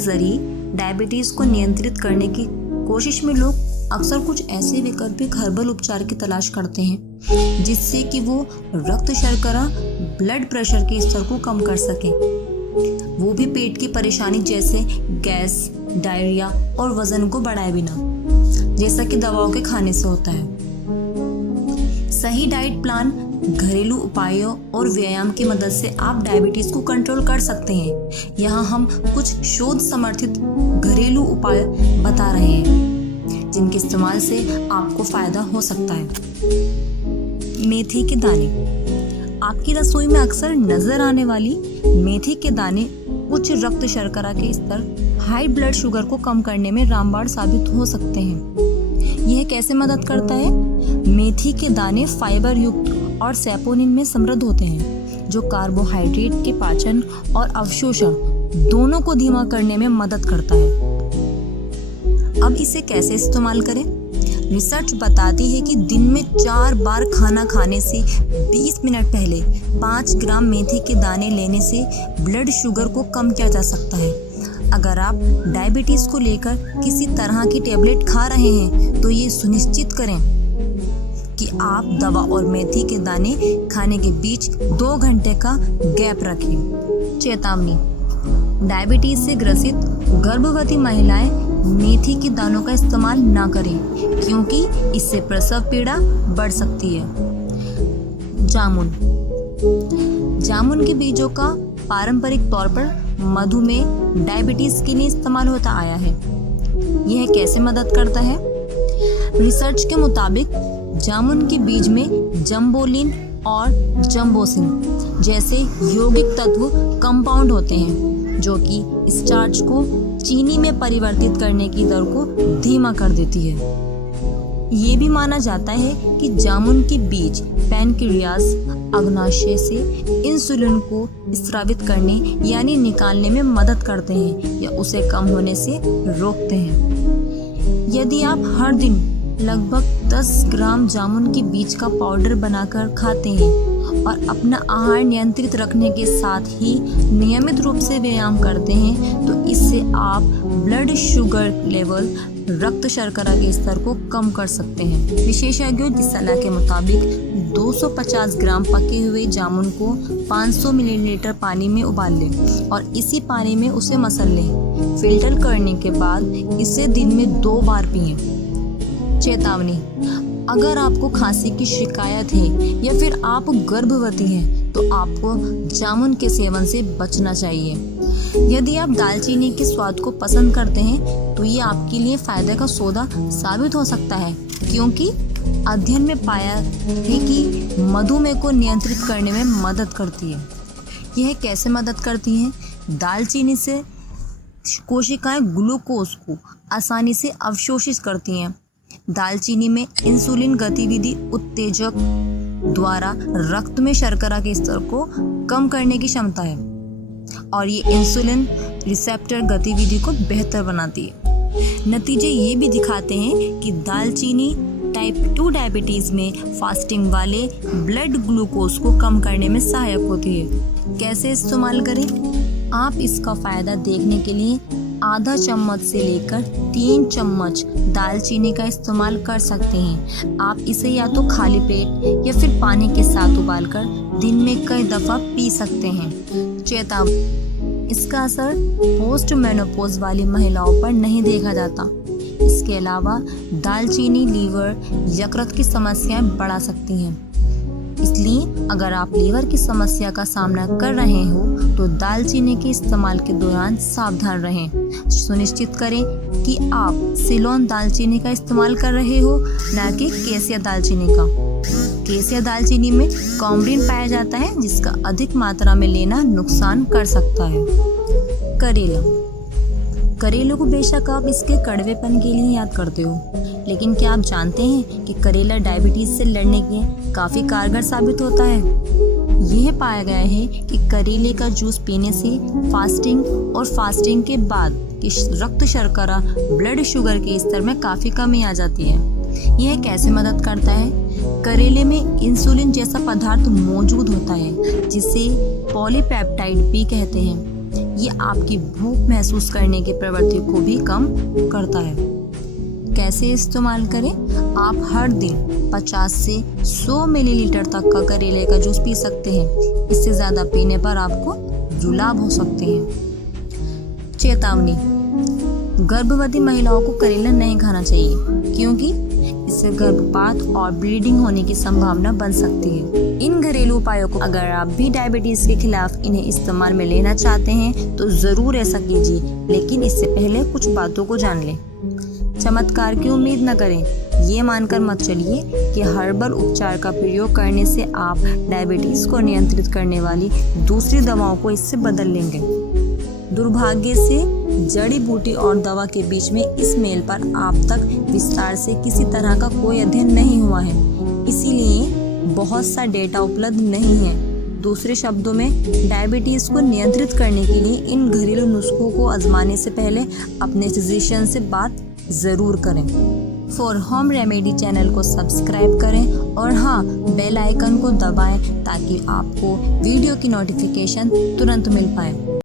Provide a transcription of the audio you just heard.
जरिए डायबिटीज को नियंत्रित करने की कोशिश में लोग अक्सर कुछ ऐसे वैकल्पिक हर्बल उपचार की तलाश करते हैं जिससे कि वो रक्त शर्करा ब्लड प्रेशर के स्तर को कम कर सकें, वो भी पेट की परेशानी जैसे गैस, डायरिया और वजन को बढ़ाए बिना, जैसा कि दवाओं के खाने से होता है। सही डाइट प्लान, घरेलू उपायों और व्यायाम की मदद से आप डायबिटीज को कंट्रोल कर सकते हैं। यहाँ हम कुछ शोध समर्थित घरेलू उपाय बता रहे हैं जिनके इस्तेमाल से आपको फायदा हो सकता है। मेथी के दाने। आपकी रसोई में अक्सर नजर आने वाली मेथी के दाने उच्च रक्त शर्करा के स्तर, हाई ब्लड शुगर को कम करने में रामबाण साबित हो सकते हैं। यह कैसे मदद करता है? मेथी के दाने फाइबर युक्त और सैपोनिन में समृद्ध होते हैं जो कार्बोहाइड्रेट के पाचन और अवशोषण दोनों को धीमा करने में मदद करता है। अब इसे कैसे इस्तेमाल करें? रिसर्च बताती है कि दिन में 4 बार खाना खाने से 20 मिनट पहले 5 ग्राम मेथी के दाने लेने से ब्लड शुगर को कम किया जा सकता है। अगर आप डायबिटीज को लेकर किसी तरह की टेबलेट खा रहे हैं तो ये सुनिश्चित करें कि आप दवा और मेथी के दाने खाने के बीच 2 घंटे का गैप रखें। चेतावनी: डायबिटीज से ग्रसित गर्भवती महिलाएं मेथी के दानों का इस्तेमाल ना करें क्योंकि इससे प्रसव पीड़ा बढ़ सकती है। जामुन के बीजों का पारंपरिक तौर पर मधुमेह, डायबिटीज के लिए इस्तेमाल होता आया है। यह कैसे मदद करता है? रिसर्च के मुताबिक जामुन के बीज में जम्बोलिन और जम्बोसिन जैसे यौगिक तत्व कंपाउंड होते हैं जो कि स्टार्च को चीनी में परिवर्तित करने की दर को धीमा कर देती है। ये भी माना जाता है कि जामुन के बीज पैनक्रियाज अग्नाशय से इंसुलिन को स्रावित करने यानी निकालने में मदद करते हैं या उसे कम होने से रोकते हैं। यदि आप हर दिन लगभग 10 ग्राम जामुन के बीज का पाउडर बनाकर खाते हैं और अपना आहार नियंत्रित रखने के साथ ही नियमित रूप से व्यायाम करते हैं तो इससे आप ब्लड शुगर लेवल, रक्त शर्करा के स्तर को कम कर सकते हैं। विशेषज्ञों की सलाह के मुताबिक 250 ग्राम पके हुए जामुन को 500 मिलीलीटर पानी में उबाल लें और इसी पानी में उसे मसल लें। फिल्टर करने के बाद इसे दिन में 2 बार पिएं। चेतावनी: अगर आपको खांसी की शिकायत है या फिर आप गर्भवती हैं तो आपको जामुन के सेवन से बचना चाहिए। यदि आप दालचीनी के स्वाद को पसंद करते हैं तो ये आपके लिए फायदे का सौदा साबित हो सकता है क्योंकि अध्ययन में पाया है कि मधुमेह को नियंत्रित करने में मदद करती है। यह कैसे मदद करती है? दालचीनी से कोशिकाएं ग्लूकोज को आसानी से अवशोषित करती हैं। दालचीनी में इंसुलिन गतिविधि उत्तेजक द्वारा रक्त में शर्करा के स्तर को कम करने की क्षमता है और ये इंसुलिन रिसेप्टर गतिविधि को बेहतर बनाती है। नतीजे ये भी दिखाते हैं कि दालचीनी टाइप 2 डायबिटीज में फास्टिंग वाले ब्लड ग्लूकोज को कम करने में सहायक होती है। कैसे इस्तेमाल करें? आप इसका फायदा देखने के लिए आधा चम्मच से लेकर 3 चम्मच दालचीनी का इस्तेमाल कर सकते हैं। आप इसे या तो खाली पेट या फिर पानी के साथ उबालकर दिन में कई दफ़ा पी सकते हैं। चेतावनी: इसका असर पोस्ट मेनोपॉज वाली महिलाओं पर नहीं देखा जाता। इसके अलावा दालचीनी लीवर, यकृत की समस्याएं बढ़ा सकती हैं। इसलिए अगर आप लीवर की समस्या का सामना कर रहे हो तो दालचीनी के इस्तेमाल के दौरान सावधान रहें। सुनिश्चित करें कि आप सिलोन दालचीनी का इस्तेमाल कर रहे हो, न कि केसिया दालचीनी का। केसिया दालचीनी में कॉमरिन पाया जाता है जिसका अधिक मात्रा में लेना नुकसान कर सकता है। करेले को बेशक आप इसके कड़वेपन के लिए याद करते हो, लेकिन क्या आप जानते हैं कि करेला डायबिटीज से लड़ने के काफ़ी कारगर साबित होता है। यह पाया गया है कि करेले का जूस पीने से फास्टिंग के बाद की रक्त शर्करा, ब्लड शुगर के स्तर में काफ़ी कमी आ जाती है। यह कैसे मदद करता है? करेले में इंसुलिन जैसा पदार्थ मौजूद होता है जिसे पॉलीपेप्टाइड भी कहते हैं। ये आपकी भूख महसूस करने की प्रवृत्ति को भी कम करता है। कैसे इस्तेमाल करें? आप हर दिन 50 से 100 मिलीलीटर तक का करेले का जूस पी सकते हैं। इससे ज़्यादा पीने पर आपको जुलाब हो सकते हैं। चेतावनी, गर्भवती महिलाओं को करेला नहीं खाना चाहिए क्योंकि इससे गर्भपात और ब्लीडिंग होने की संभावना बन सकती है। इन घरेलू उपायों को अगर आप भी डायबिटीज के खिलाफ इन्हें इस्तेमाल में लेना चाहते हैं तो ज़रूर ऐसा कीजिए, लेकिन इससे पहले कुछ बातों को जान लें। चमत्कार की उम्मीद न करें। ये मानकर मत चलिए कि हर्बल उपचार का प्रयोग करने से आप डायबिटीज को नियंत्रित करने वाली दूसरी दवाओं को इससे बदल लेंगे। दुर्भाग्य से जड़ी बूटी और दवा के बीच में इस मेल पर आप तक विस्तार से किसी तरह का कोई अध्ययन नहीं हुआ है, इसीलिए बहुत सा डेटा उपलब्ध नहीं है। दूसरे शब्दों में, डायबिटीज को नियंत्रित करने के लिए इन घरेलू नुस्खों को आजमाने से पहले अपने फिजिशियन से बात ज़रूर करें। फॉर होम रेमेडी चैनल को सब्सक्राइब करें और हाँ, बेल आइकन को दबाएं ताकि आपको वीडियो की नोटिफिकेशन तुरंत मिल पाए।